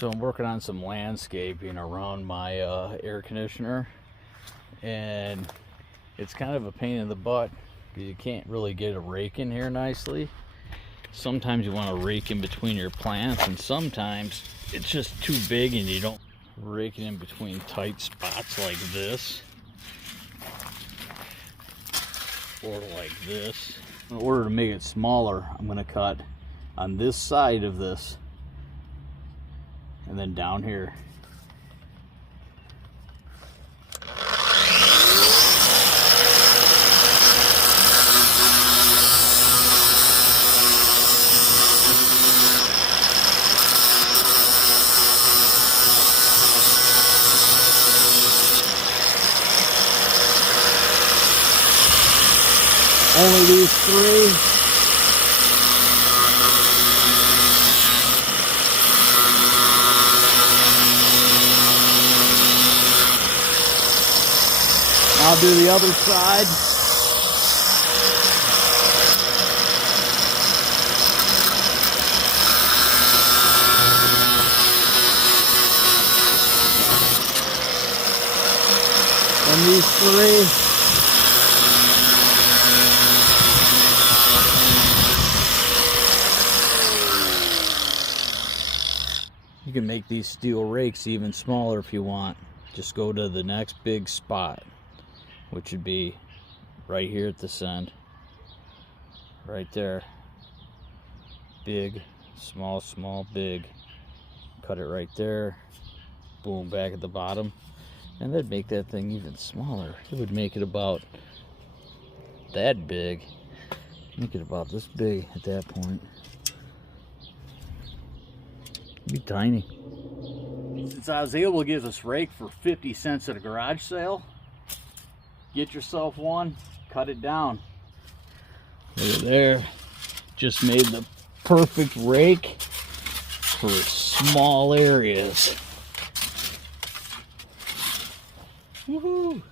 So I'm working on some landscaping around my air conditioner, and it's kind of a pain in the butt because you can't really get a rake in here nicely. Sometimes you want to rake in between your plants, and sometimes it's just too big and you don't rake it in between tight spots like this or like this. In order to make it smaller, I'm going to cut on this side of this and then down here. Only these three. I'll do the other side. And these three. You can make these steel rakes even smaller if you want. Just go to the next big spot, which would be right here at this end. Right there. Big, small, small, big. Cut it right there. Boom, back at the bottom. And that'd make that thing even smaller. It would make it about that big. Make it about this big at that point. Be tiny. Since I was able to get this rake for 50 cents at a garage sale, get yourself one, cut it down. Look at there. Just made the perfect rake for small areas. Woohoo!